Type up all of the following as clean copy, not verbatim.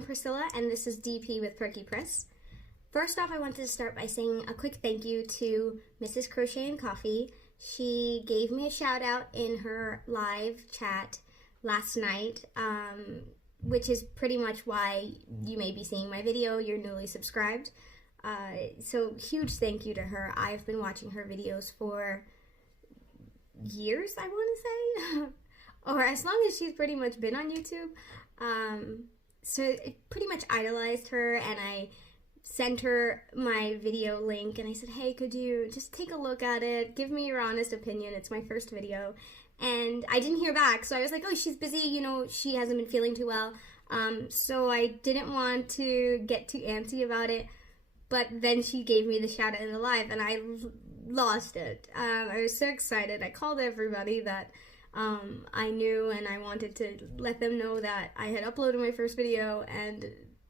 I'm Priscilla, and this is DP with Perky Press. First off, I wanted to start by saying a quick thank you to Mrs. Crochet and Coffee. She gave me a shout out in her live chat last night, which is pretty much why you may be seeing my video. You're newly subscribed. So huge thank you to her. I've been watching her videos for years, I want to say, or as long as she's pretty much been on YouTube. So I pretty much idolized her, and I sent her my video link and I said, hey, could you just take a look at it, give me your honest opinion, it's my first video. And I didn't hear back, so I was like, oh, she's busy, you know, she hasn't been feeling too well. So I didn't want to get too antsy about it, but then she gave me the shout out in the live and I lost it. I was so excited. I called everybody that I knew, and I wanted to let them know that I had uploaded my first video, and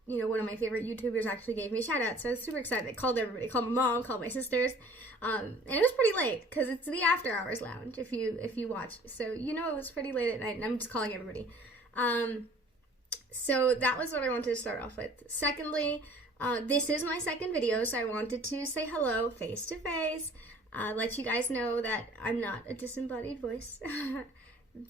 you know, one of my favorite YouTubers actually gave me a shout out, so I was super excited. I called everybody, called my mom, called my sisters, and it was pretty late because it's the after hours lounge if you watched, so you know it was pretty late at night, and I'm just calling everybody. So that was what I wanted to start off with. Secondly, this is my second video, so I wanted to say hello face to face, let you guys know that I'm not a disembodied voice.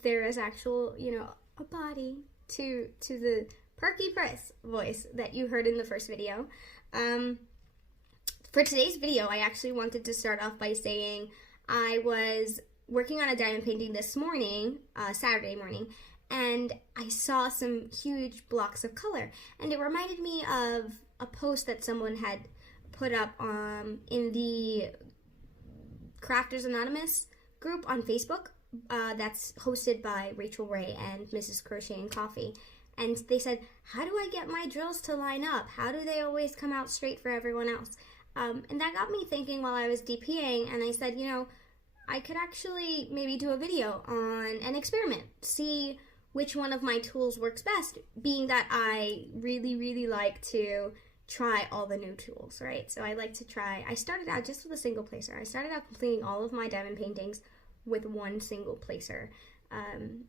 There is actual, you know, a body to the Perky Press voice that you heard in the first video. For today's video, I actually wanted to start off by saying I was working on a diamond painting this morning, Saturday morning, and I saw some huge blocks of color, and it reminded me of a post that someone had put up in the Crafters Anonymous group on Facebook that's hosted by Rachel Ray and Mrs. Crochet and Coffee. And they said, how do I get my drills to line up? How do they always come out straight for everyone else? And that got me thinking while I was DPing, and I said, you know, I could actually maybe do a video on an experiment, see which one of my tools works best, being that I really, really like to try all the new tools, right? So I like to try, I started out just with a single placer. I started out completing all of my diamond paintings with one single placer,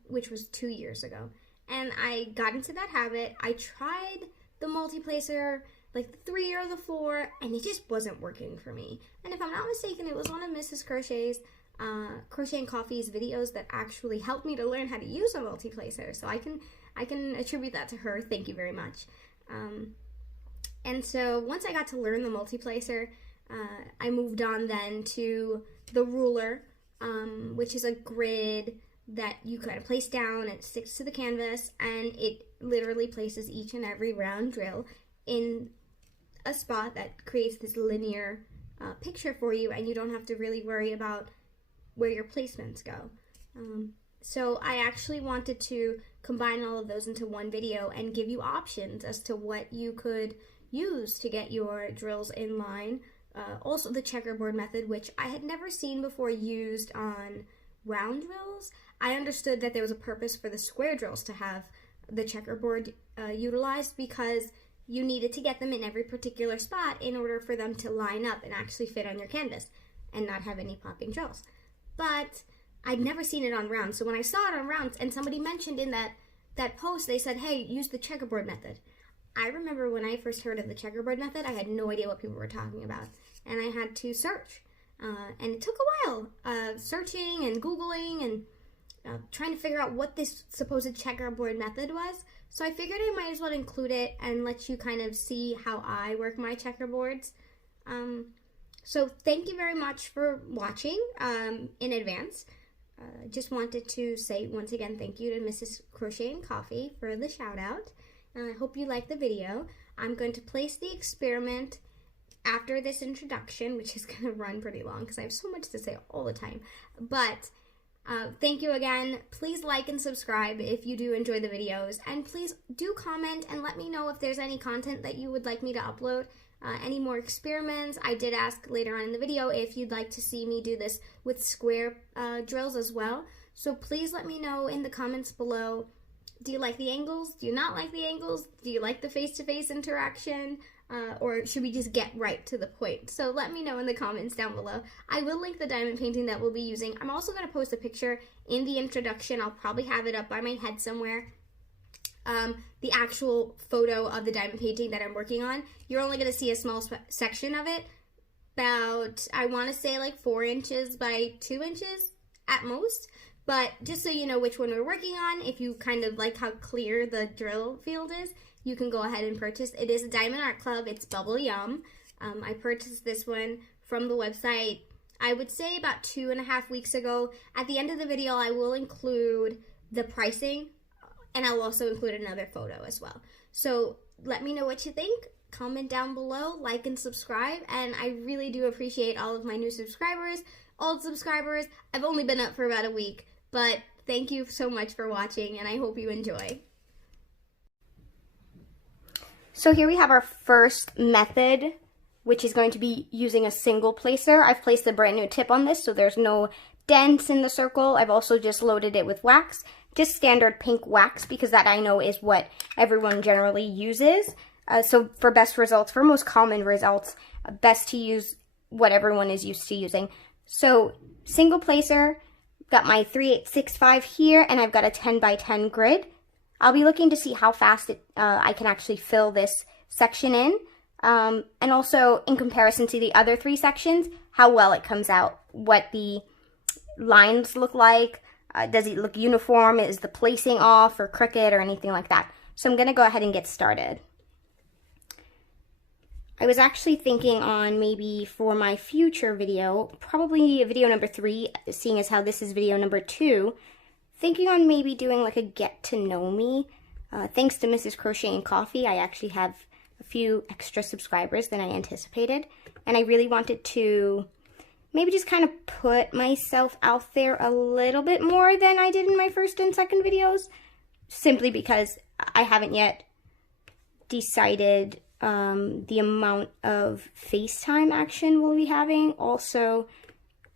which was 2 years ago. And I got into that habit. I tried the Multiplacer, like the 3 or the 4, and it just wasn't working for me. And if I'm not mistaken, it was one of Mrs. Crochet's, Crochet and Coffee's videos that actually helped me to learn how to use a Multiplacer. So I can attribute that to her. Thank you very much. And so once I got to learn the Multiplacer, I moved on then to the ruler, which is a grid that you kind of place down and it sticks to the canvas, and it literally places each and every round drill in a spot that creates this linear picture for you, and you don't have to really worry about where your placements go. So I actually wanted to combine all of those into one video and give you options as to what you could use to get your drills in line. Also the checkerboard method, which I had never seen before used on round drills. I understood that there was a purpose for the square drills to have the checkerboard utilized, because you needed to get them in every particular spot in order for them to line up and actually fit on your canvas and not have any popping drills. But I'd never seen it on rounds, so when I saw it on rounds and somebody mentioned in that post, they said, hey, use the checkerboard method. I remember when I first heard of the checkerboard method, I had no idea what people were talking about, and I had to search. And it took a while, searching and Googling and trying to figure out what this supposed checkerboard method was. So I figured I might as well include it and let you kind of see how I work my checkerboards. So thank you very much for watching in advance. Just wanted to say once again thank you to Mrs. Crochet and Coffee for the shout out. I hope you liked the video. I'm going to place the experiment after this introduction, which is going to run pretty long because I have so much to say all the time. But thank you again. Please like and subscribe if you do enjoy the videos. And please do comment and let me know if there's any content that you would like me to upload. Any more experiments. I did ask later on in the video if you'd like to see me do this with square drills as well. So please let me know in the comments below. Do you like the angles? Do you not like the angles? Do you like the face-to-face interaction? Or should we just get right to the point? So let me know in the comments down below. I will link the diamond painting that we'll be using. I'm also going to post a picture in the introduction. I'll probably have it up by my head somewhere. the actual photo of the diamond painting that I'm working on, you're only going to see a small section of it, about, I want to say like 4 inches by 2 inches at most. But just so you know which one we're working on, if you kind of like how clear the drill field is, you can go ahead and purchase. It is a Diamond Art Club. It's Bubbleyum. I purchased this one from the website, I would say about 2.5 weeks ago. At the end of the video, I will include the pricing, and I'll also include another photo as well. So let me know what you think. Comment down below, like and subscribe, and I really do appreciate all of my new subscribers, old subscribers. I've only been up for about a week, but thank you so much for watching, and I hope you enjoy. So here we have our first method, which is going to be using a single placer. I've placed a brand new tip on this, so there's no dents in the circle. I've also just loaded it with wax, just standard pink wax, because that I know is what everyone generally uses. So for best results, for most common results, best to use what everyone is used to using. So single placer, got my 3865 here, and I've got a 10 by 10 grid. I'll be looking to see how fast I can actually fill this section in, and also in comparison to the other 3 sections, how well it comes out, what the lines look like, does it look uniform, is the placing off or crooked or anything like that. So I'm going to go ahead and get started. I was actually thinking on maybe for my future video, probably video number 3, seeing as how this is video number 2, thinking on maybe doing like a get to know me. Thanks to Mrs. Crochet and Coffee, I actually have a few extra subscribers than I anticipated, and I really wanted to maybe just kind of put myself out there a little bit more than I did in my first and second videos, simply because I haven't yet decided the amount of FaceTime action we'll be having. Also,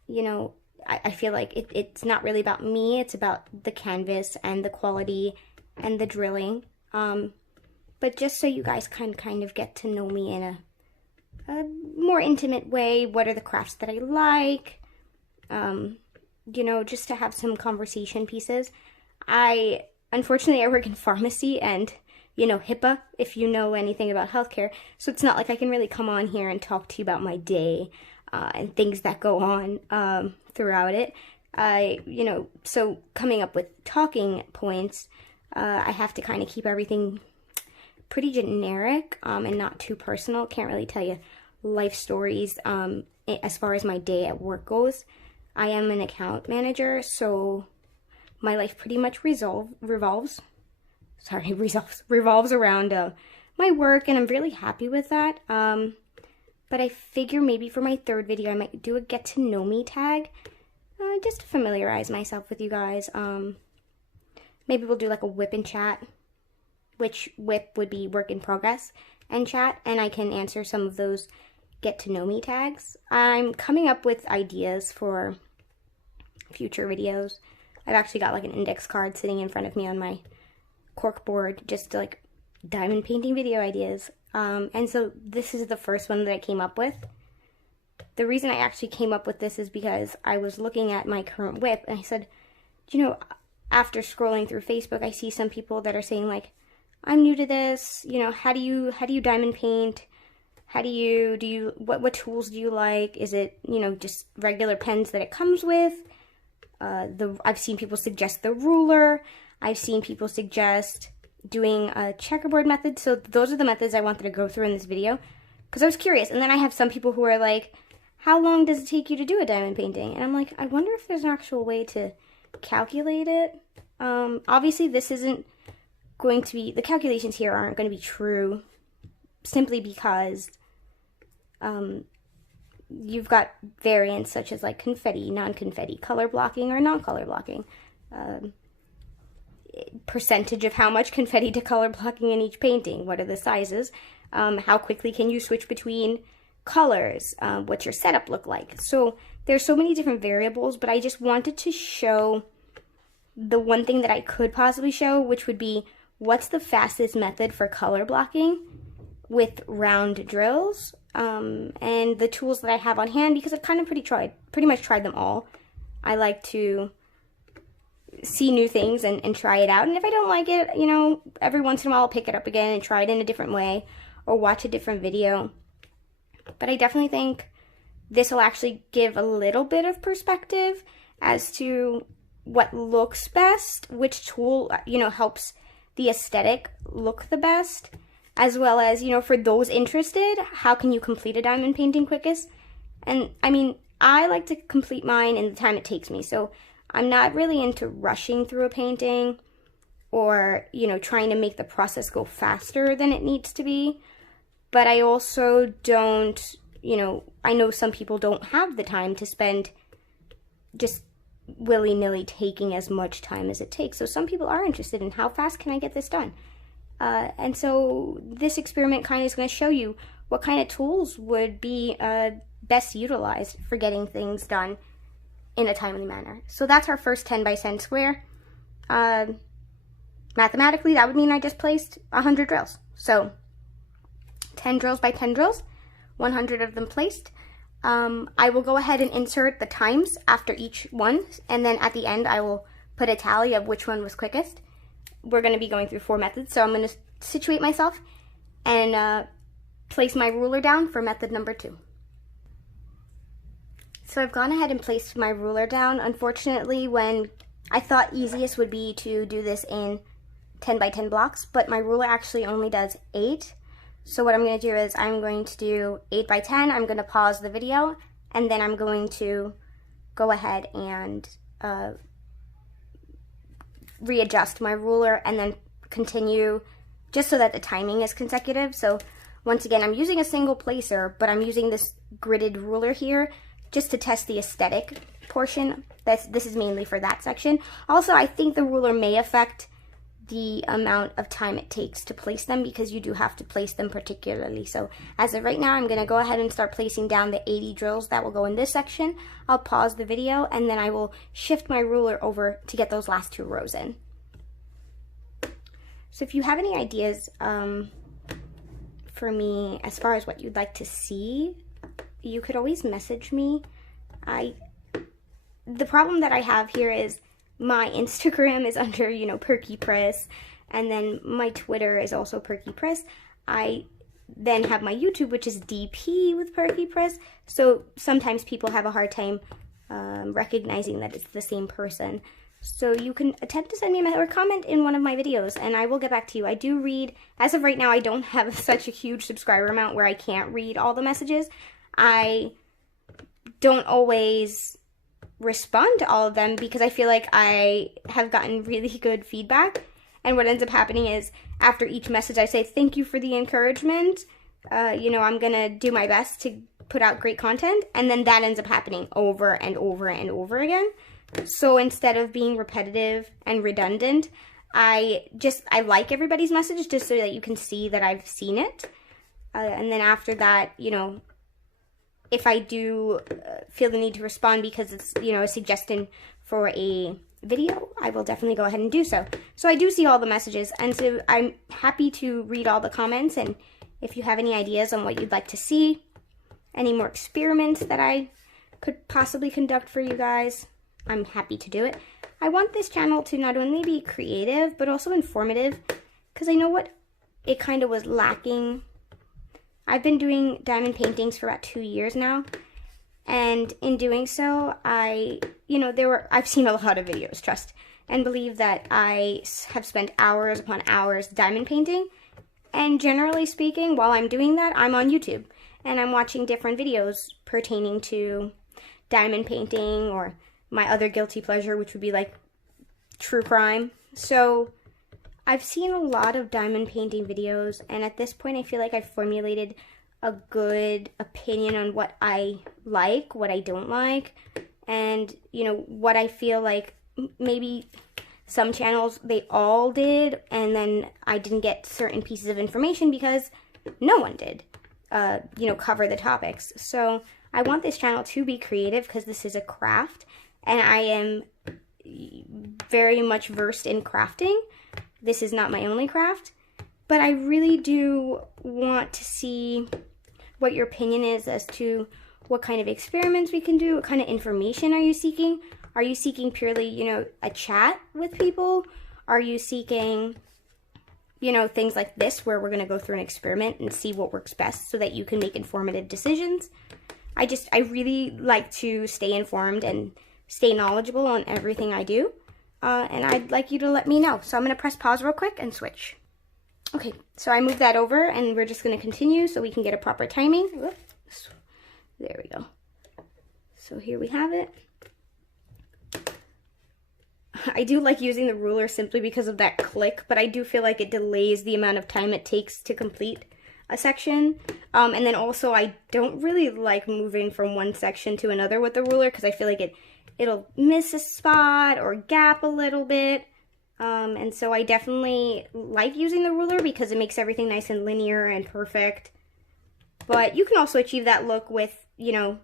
you know, I feel like it's not really about me, it's about the canvas and the quality and the drilling. But just so you guys can kind of get to know me in a more intimate way, what are the crafts that I like, you know, just to have some conversation pieces. Unfortunately, I work in pharmacy and, you know, HIPAA, if you know anything about healthcare, so it's not like I can really come on here and talk to you about my day and things that go on throughout it. You know, so coming up with talking points, I have to kind of keep everything pretty generic and not too personal. Can't really tell you life stories as far as my day at work goes. I am an account manager, so my life pretty much revolves around my work, and I'm really happy with that. But I figure maybe for my 3rd video, I might do a get to know me tag, just to familiarize myself with you guys. Maybe we'll do like a whip and chat, which whip would be work in progress, and chat, and I can answer some of those get to know me tags. I'm coming up with ideas for future videos. I've actually got like an index card sitting in front of me on my corkboard, just like diamond painting video ideas. And so this is the first one that I came up with. The reason I actually came up with this is because I was looking at my current whip, and I said, you know, after scrolling through Facebook, I see some people that are saying like, I'm new to this, you know, how do you diamond paint? How do you what tools do you like? Is it, you know, just regular pens that it comes with? I've seen people suggest the ruler. I've seen people suggest doing a checkerboard method. So those are the methods I wanted to go through in this video because I was curious. And then I have some people who are like, how long does it take you to do a diamond painting? And I'm like, I wonder if there's an actual way to calculate it. Obviously this isn't going to be, the calculations here aren't going to be true simply because you've got variants such as like confetti, non-confetti, color blocking or non-color blocking, percentage of how much confetti to color blocking in each painting, what are the sizes, how quickly can you switch between colors, what's your setup look like. So there's so many different variables, but I just wanted to show the one thing that I could possibly show, which would be what's the fastest method for color blocking with round drills, and the tools that I have on hand, because I've kind of pretty much tried them all. I like to see new things and try it out. And if I don't like it, you know, every once in a while I'll pick it up again and try it in a different way or watch a different video. But I definitely think this will actually give a little bit of perspective as to what looks best, which tool, you know, helps the aesthetic look the best, as well as, you know, for those interested, how can you complete a diamond painting quickest? And I mean, I like to complete mine in the time it takes me, so I'm not really into rushing through a painting or, you know, trying to make the process go faster than it needs to be. But I also don't, you know, I know some people don't have the time to spend just willy-nilly taking as much time as it takes. So some people are interested in how fast can I get this done. And so this experiment kind of is going to show you what kind of tools would be best utilized for getting things done in a timely manner. So that's our first 10 by 10 square. Mathematically, that would mean I just placed 100 drills. So 10 drills by 10 drills, 100 of them placed. I will go ahead and insert the times after each one, and then at the end I will put a tally of which one was quickest. We're going to be going through 4 methods, so I'm going to situate myself and place my ruler down for method number 2. So I've gone ahead and placed my ruler down. Unfortunately, when I thought easiest would be to do this in 10 by 10 blocks, but my ruler actually only does 8. So what I'm going to do is I'm going to do 8 by 10. I'm going to pause the video, and then I'm going to go ahead and readjust my ruler and then continue just so that the timing is consecutive. So once again, I'm using a single placer, but I'm using this gridded ruler here just to test the aesthetic portion. This is mainly for that section. Also, I think the ruler may affect the amount of time it takes to place them, because you do have to place them particularly. So as of right now, I'm going to go ahead and start placing down the 80 drills that will go in this section. I'll pause the video, and then I will shift my ruler over to get those last 2 rows in. So if you have any ideas for me as far as what you'd like to see, you could always message me. The problem that I have here is my Instagram is under, you know, Perky Press, and then my Twitter is also Perky Press. I then have my YouTube, which is DP with Perky Press, so sometimes people have a hard time recognizing that it's the same person. So you can attempt to send me a message or comment in one of my videos, and I will get back to you. I do read, as of right now, I don't have such a huge subscriber amount where I can't read all the messages. I don't always respond to all of them because I feel like I have gotten really good feedback, and what ends up happening is after each message I say thank you for the encouragement, you know, I'm gonna do my best to put out great content, and then that ends up happening over and over and over again. So instead of being repetitive and redundant, I like everybody's message just so that you can see that I've seen it, and then after that, you know, if I do feel the need to respond because it's, you know, a suggestion for a video, I will definitely go ahead and do so. So I do see all the messages, and so I'm happy to read all the comments, and if you have any ideas on what you'd like to see, any more experiments that I could possibly conduct for you guys, I'm happy to do it. I want this channel to not only be creative, but also informative, because I know what it kind of was lacking. I've been doing diamond paintings for about 2 years now, and in doing so, I've seen a lot of videos, trust, and believe that I have spent hours upon hours diamond painting, and generally speaking, while I'm doing that, I'm on YouTube, and I'm watching different videos pertaining to diamond painting or my other guilty pleasure, which would be like true crime. So I've seen a lot of diamond painting videos, and at this point I feel like I've formulated a good opinion on what I like, what I don't like, and, you know, what I feel like maybe some channels, they all did, and then I didn't get certain pieces of information because no one did, you know, cover the topics. So I want this channel to be creative because this is a craft, and I am very much versed in crafting. This is not my only craft, but I really do want to see what your opinion is as to what kind of experiments we can do, what kind of information are you seeking? Are you seeking purely, you know, a chat with people? Are you seeking, you know, things like this where we're going to go through an experiment and see what works best so that you can make informative decisions? I really like to stay informed and stay knowledgeable on everything I do. And I'd like you to let me know. So I'm going to press pause real quick and switch. Okay, so I moved that over and we're just going to continue so we can get a proper timing. Whoops. There we go. So here we have it. I do like using the ruler simply because of that click, but I do feel like it delays the amount of time it takes to complete a section. And then also I don't really like moving from one section to another with the ruler because I feel like it'll miss a spot or gap a little bit. And so I definitely like using the ruler because it makes everything nice and linear and perfect. But you can also achieve that look with, you know,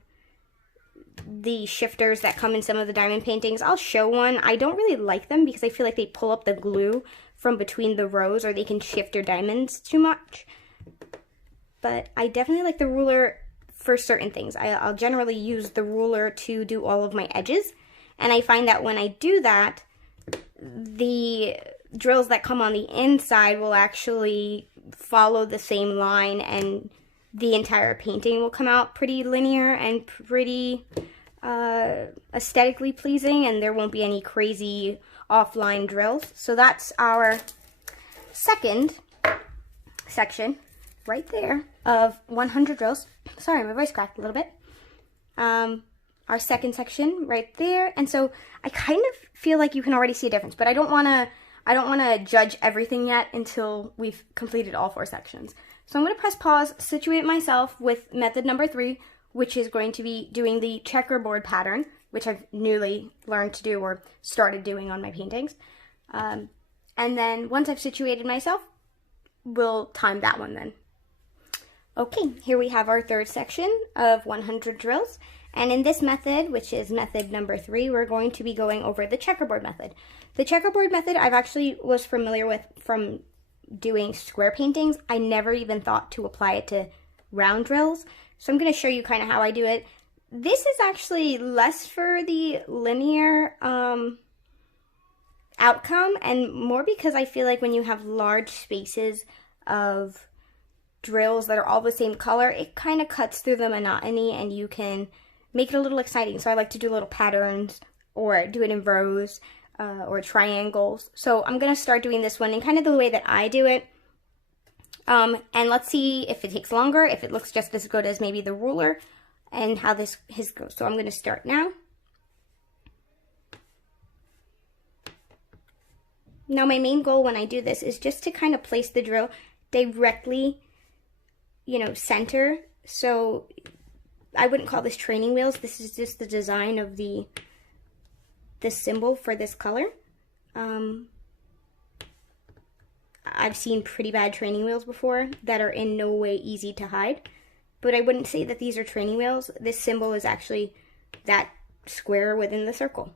the shifters that come in some of the diamond paintings. I'll show one. I don't really like them because I feel like they pull up the glue from between the rows or they can shift your diamonds too much. But I definitely like the ruler for certain things. I'll generally use the ruler to do all of my edges. And I find that when I do that, the drills that come on the inside will actually follow the same line and the entire painting will come out pretty linear and pretty aesthetically pleasing, and there won't be any crazy offline drills. So that's our second section right there of 100 drills. Sorry, my voice cracked a little bit. Our second section right there. And so I kind of feel like you can already see a difference, but I don't want to judge everything yet until we've completed all 4 sections. So I'm going to press pause, situate myself with method number 3, which is going to be doing the checkerboard pattern, which I've newly learned to do or started doing on my paintings. And then once I've situated myself, we'll time that one then. Okay, here we have our third section of 100 drills. And in this method, which is method number 3, we're going to be going over the checkerboard method. The checkerboard method I've actually was familiar with from doing square paintings. I never even thought to apply it to round drills. So I'm going to show you kind of how I do it. This is actually less for the linear outcome and more because I feel like when you have large spaces of drills that are all the same color, it kind of cuts through the monotony and you can make it a little exciting. So I like to do little patterns or do it in rows or triangles. So I'm going to start doing this one in kind of the way that I do it. And let's see if it takes longer, if it looks just as good as maybe the ruler, and how his goes. So I'm going to start now. Now my main goal when I do this is just to kind of place the drill directly, you know, center. So I wouldn't call this training wheels. This is just the design of the symbol for this color. I've seen pretty bad training wheels before that are in no way easy to hide, but I wouldn't say that these are training wheels. This symbol is actually that square within the circle.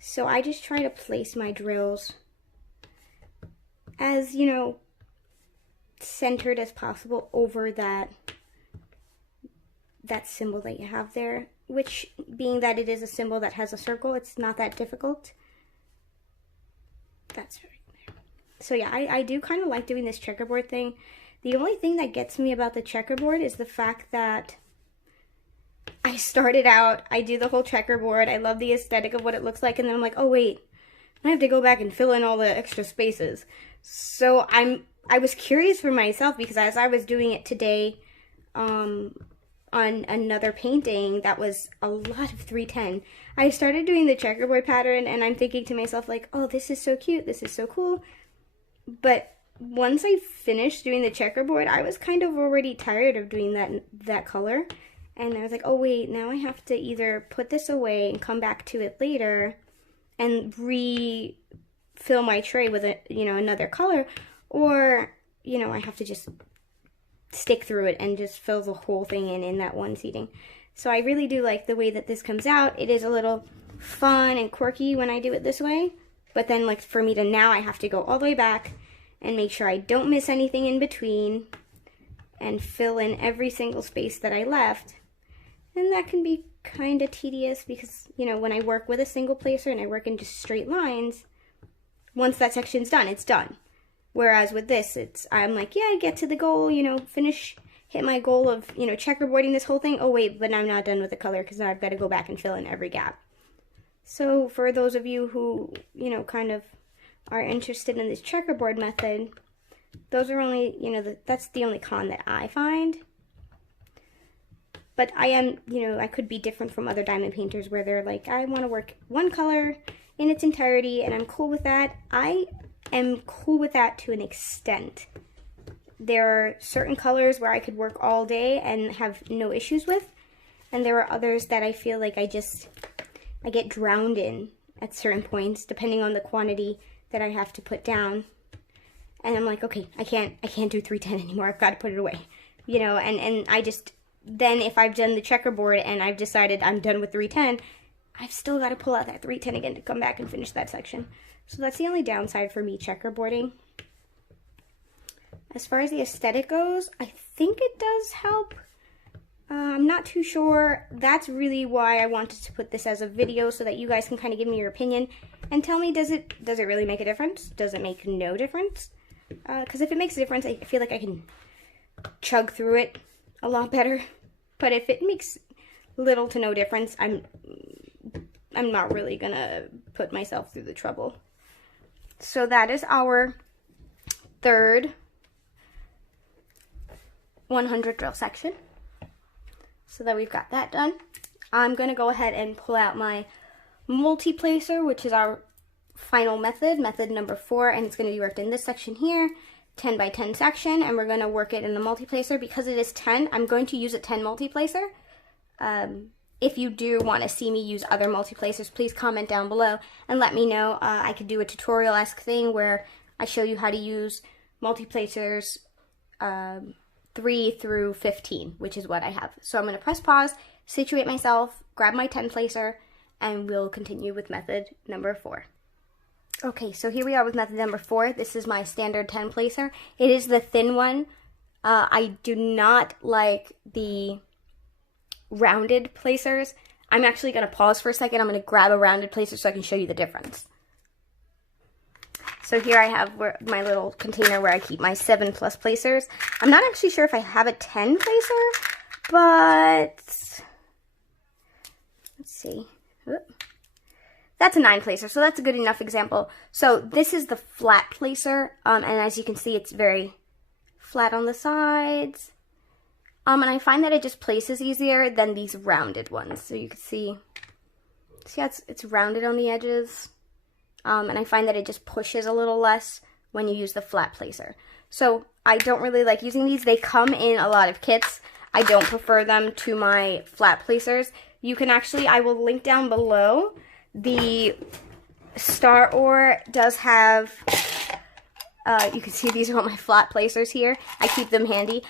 So I just try to place my drills as, you know, centered as possible over that symbol that you have there, which, being that it is a symbol that has a circle, it's not that difficult. That's right there. So yeah, I do kind of like doing this checkerboard thing. The only thing that gets me about the checkerboard is the fact that I started out, I do the whole checkerboard, I love the aesthetic of what it looks like, and then I'm like, oh wait, I have to go back and fill in all the extra spaces. So I was curious for myself because as I was doing it today on another painting that was a lot of 310, I started doing the checkerboard pattern and I'm thinking to myself like, oh, this is so cute, this is so cool. But once I finished doing the checkerboard, I was kind of already tired of doing that color. And I was like, oh wait, now I have to either put this away and come back to it later and refill my tray with another color, or, you know, I have to just stick through it and just fill the whole thing in that one seating. So I really do like the way that this comes out. It is a little fun and quirky when I do it this way, but then like for me to now, I have to go all the way back and make sure I don't miss anything in between and fill in every single space that I left. And that can be kind of tedious because, you know, when I work with a single placer and I work in just straight lines, once that section's done, it's done. Whereas with this, I'm like, yeah, I get to the goal, you know, hit my goal of, you know, checkerboarding this whole thing. Oh wait, but I'm not done with the color because now I've got to go back and fill in every gap. So for those of you who, you know, kind of are interested in this checkerboard method, those are only, you know, that's the only con that I find. But I am, you know, I could be different from other diamond painters where they're like, I want to work one color in its entirety and I'm cool with that. I am cool with that to an extent. There are certain colors where I could work all day and have no issues with. And there are others that I feel like I get drowned in at certain points, depending on the quantity that I have to put down. And I'm like, okay, I can't do 310 anymore. I've got to put it away. You know, and I just, then if I've done the checkerboard and I've decided I'm done with 310, I've still got to pull out that 310 again to come back and finish that section. So that's the only downside for me checkerboarding. As far as the aesthetic goes, I think it does help. I'm not too sure. That's really why I wanted to put this as a video so that you guys can kind of give me your opinion and tell me, does it really make a difference? Does it make no difference? Because if it makes a difference, I feel like I can chug through it a lot better. But if it makes little to no difference, I'm not really gonna put myself through the trouble. So that is our third 100 drill section. So that we've got that done. I'm gonna go ahead and pull out my Multiplacer, which is our final method number 4, and it's gonna be worked in this section here, 10 by 10 section, and we're gonna work it in the Multiplacer. Because it is 10, I'm going to use a 10 Multiplacer. If you do want to see me use other Multiplacers, please comment down below and let me know. I could do a tutorial-esque thing where I show you how to use Multiplacers 3 through 15, which is what I have. So I'm going to press pause, situate myself, grab my 10 placer, and we'll continue with method number 4. Okay, so here we are with method number 4. This is my standard 10 placer. It is the thin one. I do not like the rounded placers. I'm actually going to pause for a second. I'm going to grab a rounded placer so I can show you the difference. So here I have my little container where I keep my 7+ placers. I'm not actually sure if I have a 10 placer, but let's see. That's a 9 placer, so that's a good enough example. So this is the flat placer, and as you can see, it's very flat on the sides. And I find that it just places easier than these rounded ones. So you can see how it's rounded on the edges. And I find that it just pushes a little less when you use the flat placer. So I don't really like using these. They come in a lot of kits. I don't prefer them to my flat placers. You can actually, I will link down below. The Star Ore does have, you can see these are all my flat placers here. I keep them handy.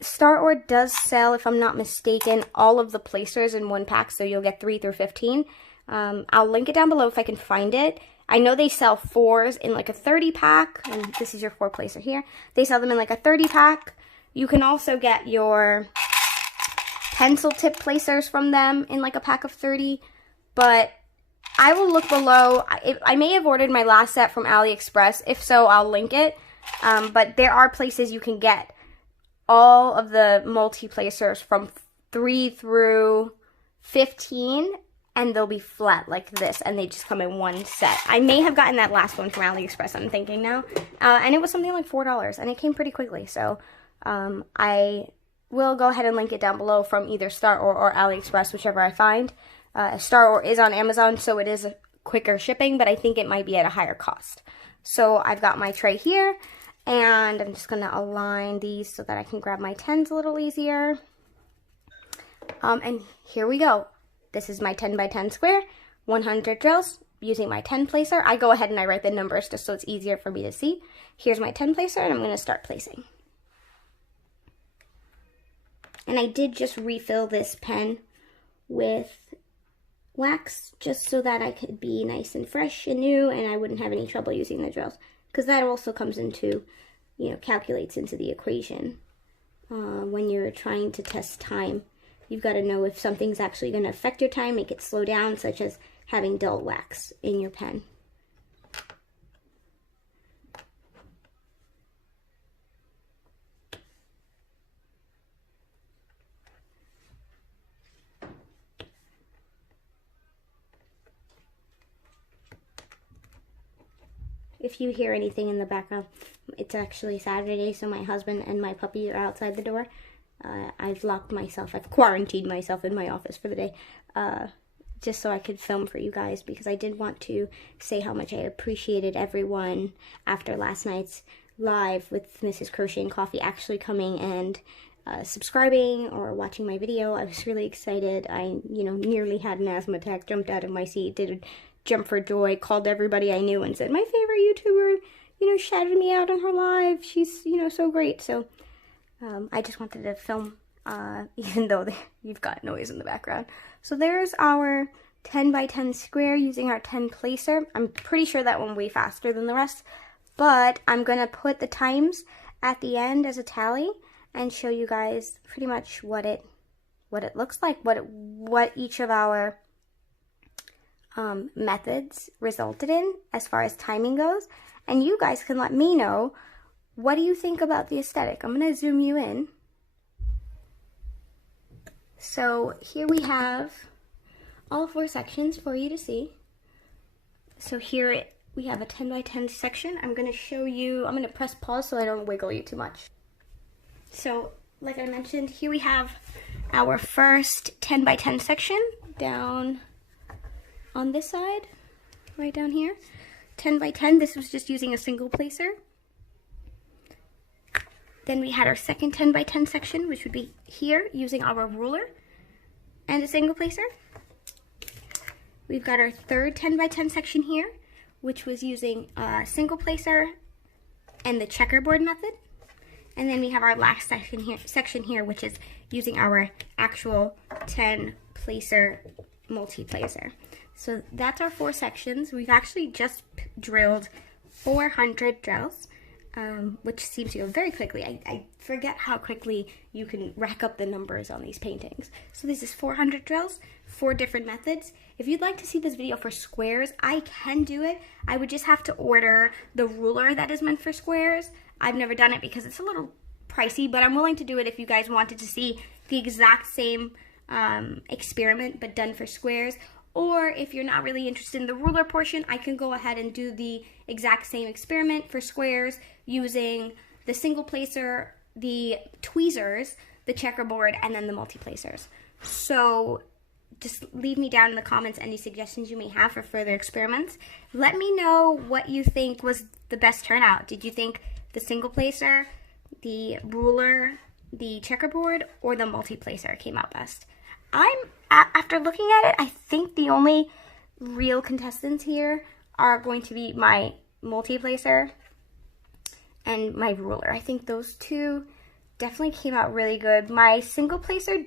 Star Ore does sell, if I'm not mistaken, all of the placers in one pack, so you'll get 3 through 15. I'll link it down below if I can find it. I know they sell 4s in like a 30 pack, and this is your 4 placer here. They sell them in like a 30 pack. You can also get your pencil tip placers from them in like a pack of 30, but I will look below. I may have ordered my last set from AliExpress. If so, I'll link it. But there are places you can get all of the multi-placers from 3 through 15, and they'll be flat like this, and they just come in one set. I may have gotten that last one from AliExpress, I'm thinking now. And it was something like $4, and it came pretty quickly. So I will go ahead and link it down below from either Star Ore or AliExpress, whichever I find. Star Ore is on Amazon, so it is a quicker shipping, but I think it might be at a higher cost. So I've got my tray here, and I'm just going to align these so that I can grab my 10s a little easier. And here we go. This is my 10 by 10 square, 100 drills, using my 10 placer. I go ahead and I write the numbers just so it's easier for me to see. Here's my 10 placer, and I'm going to start placing. And I did just refill this pen with wax just so that I could be nice and fresh and new, and I wouldn't have any trouble using the drills, because that also comes into calculates into the equation when you're trying to test time. You've got to know if something's actually going to affect your time, make it slow down, such as having dull wax in your pen. If you hear anything in the background, it's actually Saturday, so my husband and my puppy are outside the door. I've locked myself, I've quarantined myself in my office for the day, just so I could film for you guys, because I did want to say how much I appreciated everyone after last night's live with Mrs. Crochet and Coffee actually coming and subscribing or watching my video. I was really excited. I, nearly had an asthma attack, jumped out of my seat, did a jump for joy, called everybody I knew and said, my favorite YouTuber, shouted me out on her live. She's, so great. So I just wanted to film, even though you've got noise in the background. So there's our 10 by 10 square using our 10 placer. I'm pretty sure that went way faster than the rest, but I'm going to put the times at the end as a tally and show you guys pretty much what it looks like, what each of our methods resulted in as far as timing goes. And you guys can let me know, what do you think about the aesthetic? I'm going to zoom you in. So here we have all 4 sections for you to see. So here we have a 10 by 10 section. I'm going to show you, I'm going to press pause so I don't wiggle you too much. So like I mentioned, here we have our first 10 by 10 section down on this side, right down here. 10 by 10, this was just using a single placer. Then we had our second 10 by 10 section, which would be here, using our ruler and a single placer. We've got our third 10 by 10 section here, which was using a single placer and the checkerboard method. And then we have our last section here, which is using our actual 10 placer multi-placer. So that's our 4 sections. We've actually just drilled 400 drills, which seems to go very quickly. I forget how quickly you can rack up the numbers on these paintings. So this is 400 drills, 4 different methods. If you'd like to see this video for squares, I can do it. I would just have to order the ruler that is meant for squares. I've never done it because it's a little pricey, but I'm willing to do it if you guys wanted to see the exact same experiment but done for squares. Or if you're not really interested in the ruler portion, I can go ahead and do the exact same experiment for squares using the single placer, the tweezers, the checkerboard, and then the multi-placers. So just leave me down in the comments any suggestions you may have for further experiments. Let me know what you think was the best turnout. Did you think the single placer, the ruler, the checkerboard, or the multi-placer came out best? After looking at it, I think the only real contestants here are going to be my multi-placer and my ruler. I think those two definitely came out really good. My single placer,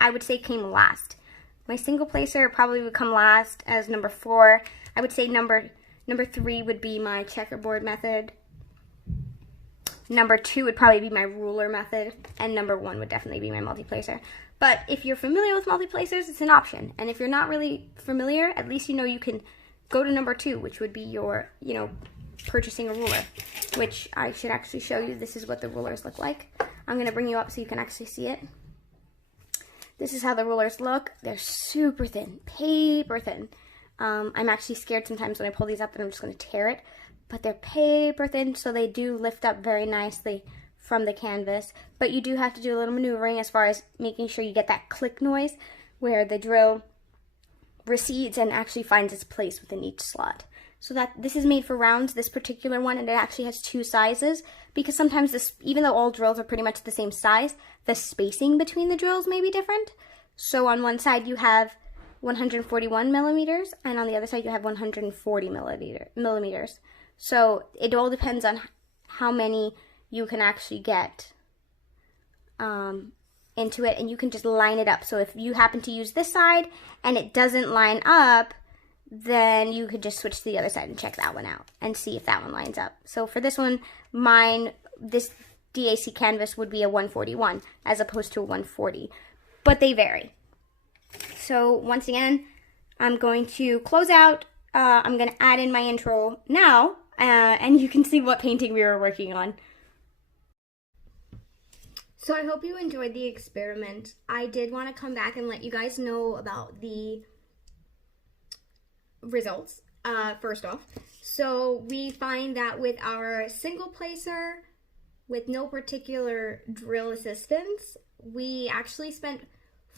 I would say, came last. My single placer probably would come last as number 4. I would say number 3 would be my checkerboard method. Number 2 would probably be my ruler method, and number 1 would definitely be my multi-placer. But if you're familiar with multi-placers, it's an option. And if you're not really familiar, at least you know you can go to number 2, which would be your, purchasing a ruler, which I should actually show you. This is what the rulers look like. I'm going to bring you up so you can actually see it. This is how the rulers look. They're super thin, paper thin. I'm actually scared sometimes when I pull these up that I'm just going to tear it. But they're paper thin, so they do lift up very nicely from the canvas, but you do have to do a little maneuvering as far as making sure you get that click noise where the drill recedes and actually finds its place within each slot. So that this is made for rounds, this particular one, and it actually has 2 sizes, because sometimes this, even though all drills are pretty much the same size, the spacing between the drills may be different. So on one side you have 141 millimeters, and on the other side you have 140 millimeters. So it all depends on how many you can actually get into it, and you can just line it up. So if you happen to use this side and it doesn't line up, then you could just switch to the other side and check that one out and see if that one lines up. So for this one, mine this DAC canvas would be a 141 as opposed to a 140, but they vary. So once again, I'm going to close out. I'm going to add in my intro now, and you can see what painting we were working on. So I hope you enjoyed the experiment. I did want to come back and let you guys know about the results, first off. So we find that with our single placer, with no particular drill assistance, we actually spent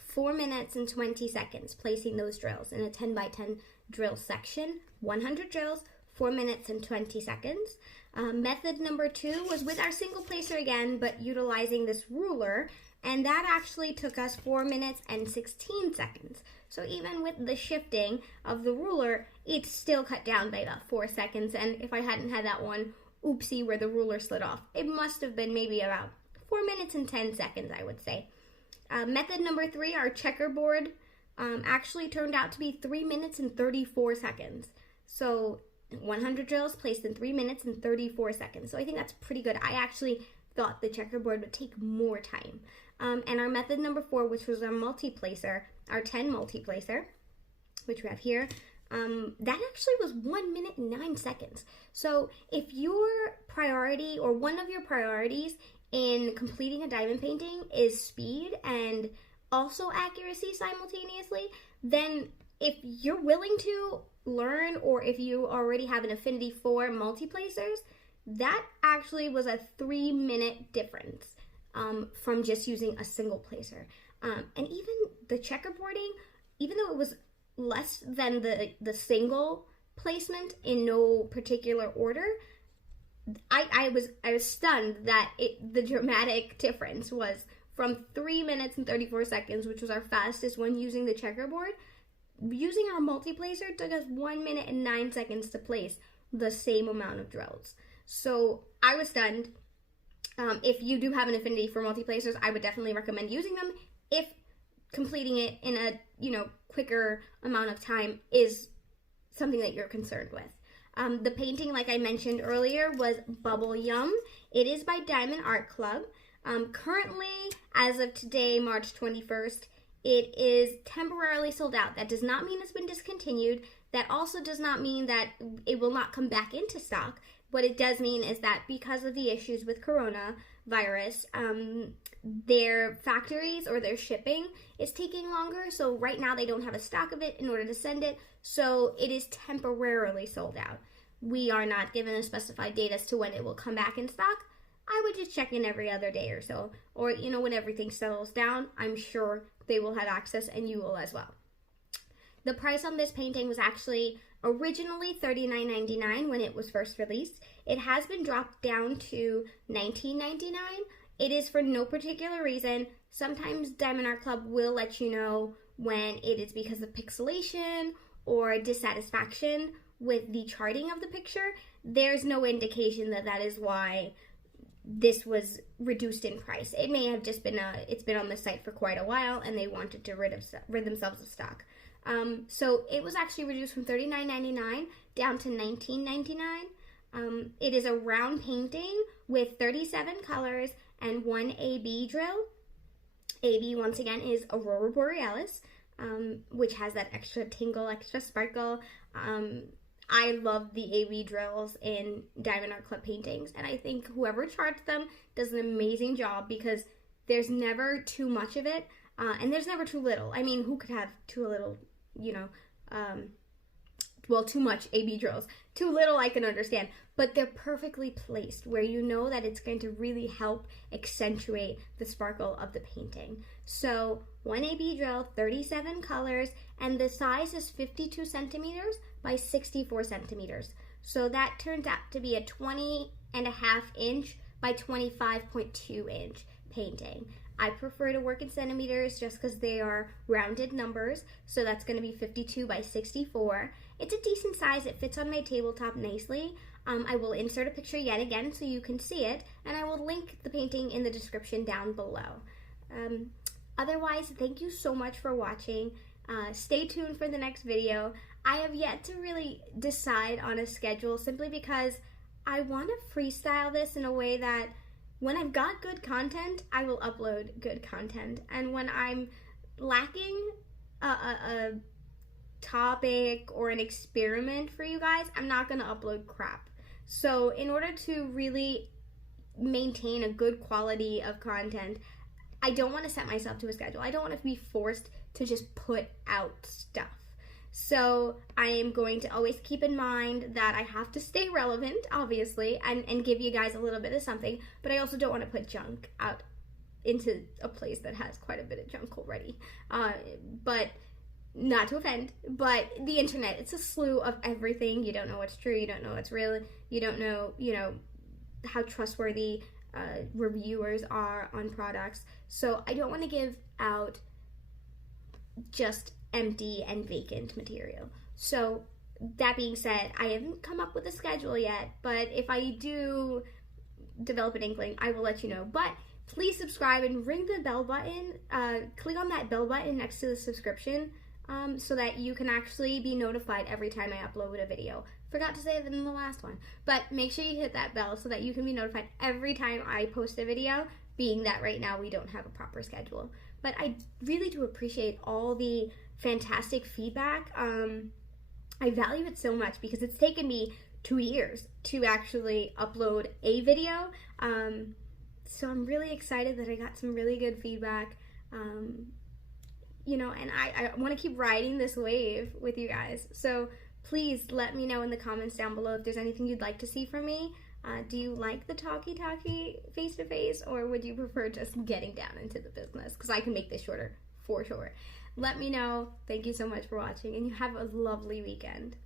4 minutes and 20 seconds placing those drills in a 10 by 10 drill section. 100 drills, 4 minutes and 20 seconds. Method number 2 was with our single placer again, but utilizing this ruler, and that actually took us 4 minutes and 16 seconds. So even with the shifting of the ruler, it's still cut down by about 4 seconds, and if I hadn't had that one oopsie where the ruler slid off, it must have been maybe about 4 minutes and 10 seconds, I would say. Method number 3, our checkerboard, actually turned out to be 3 minutes and 34 seconds. So 100 drills placed in 3 minutes and 34 seconds. So I think that's pretty good. I actually thought the checkerboard would take more time. And our method number 4, which was our multiplacer, our 10 multiplacer, which we have here, that actually was 1 minute and 9 seconds. So if your priority or one of your priorities in completing a diamond painting is speed and also accuracy simultaneously, then if you're willing to learn, or if you already have an affinity for multiplacers, that actually was a 3 minute difference from just using a single placer. And even the checkerboarding, even though it was less than the single placement in no particular order, I was stunned that the dramatic difference was from 3 minutes and 34 seconds, which was our fastest one using the checkerboard. Using our multiplacer took us 1 minute and 9 seconds to place the same amount of drills. So I was stunned. If you do have an affinity for multiplacers, I would definitely recommend using them if completing it in a quicker amount of time is something that you're concerned with. The painting, like I mentioned earlier, was Bubbleyum. It is by Diamond Art Club. Currently, as of today, March 21st, it is temporarily sold out. That does not mean it's been discontinued. That also does not mean that it will not come back into stock. What it does mean is that because of the issues with coronavirus, their factories or their shipping is taking longer. So right now they don't have a stock of it in order to send it. So it is temporarily sold out. We are not given a specified date as to when it will come back in stock. I would just check in every other day or so. Or, when everything settles down, I'm sure they will have access and you will as well. The price on this painting was actually originally $39.99 when it was first released. It has been dropped down to $19.99. It is for no particular reason. Sometimes Diamond Art Club will let you know when it is because of pixelation or dissatisfaction with the charting of the picture. There's no indication that that is why this was reduced in price. It may have just been it's been on the site for quite a while and they wanted to rid themselves of stock. So it was actually reduced from $39.99 down to $19.99. It is a round painting with 37 colors and 1 AB drill. AB, once again, is Aurora Borealis, which has that extra tingle, extra sparkle. I love the AB drills in Diamond Art Club paintings, and I think whoever charged them does an amazing job because there's never too much of it, and there's never too little. I mean, who could have too little, too much AB drills. Too little I can understand, but they're perfectly placed where you know that it's going to really help accentuate the sparkle of the painting. So 1 AB drill, 37 colors, and the size is 52 centimeters by 64 centimeters. So that turns out to be a 20.5 inch by 25.2 inch painting. I prefer to work in centimeters just because they are rounded numbers, so that's going to be 52 by 64. It's a decent size. It fits on my tabletop nicely. I will insert a picture yet again so you can see it, and I will link the painting in the description down below. Otherwise, thank you so much for watching. Stay tuned for the next video. I have yet to really decide on a schedule simply because I want to freestyle this in a way that when I've got good content, I will upload good content. And when I'm lacking a topic or an experiment for you guys, I'm not gonna upload crap. So in order to really maintain a good quality of content, I don't want to set myself to a schedule. I don't want to be forced to just put out stuff. So I am going to always keep in mind that I have to stay relevant, obviously, and give you guys a little bit of something, but I also don't want to put junk out into a place that has quite a bit of junk already. But not to offend, but the internet, it's a slew of everything. You don't know what's true, you don't know what's real, you don't know, how trustworthy reviewers are on products. So I don't want to give out just empty and vacant material. So that being said, I haven't come up with a schedule yet, but if I do develop an inkling, I will let you know. But please subscribe and ring the bell button. Click on that bell button next to the subscription so that you can actually be notified every time I upload a video. Forgot to say that in the last one, but make sure you hit that bell so that you can be notified every time I post a video, being that right now we don't have a proper schedule. But I really do appreciate all the fantastic feedback. I value it so much because it's taken me 2 years to actually upload a video. So I'm really excited that I got some really good feedback. And I want to keep riding this wave with you guys. So please let me know in the comments down below if there's anything you'd like to see from me. Do you like the talkie face-to-face, or would you prefer just getting down into the business? Because I can make this shorter, for sure. Let me know. Thank you so much for watching, and you have a lovely weekend.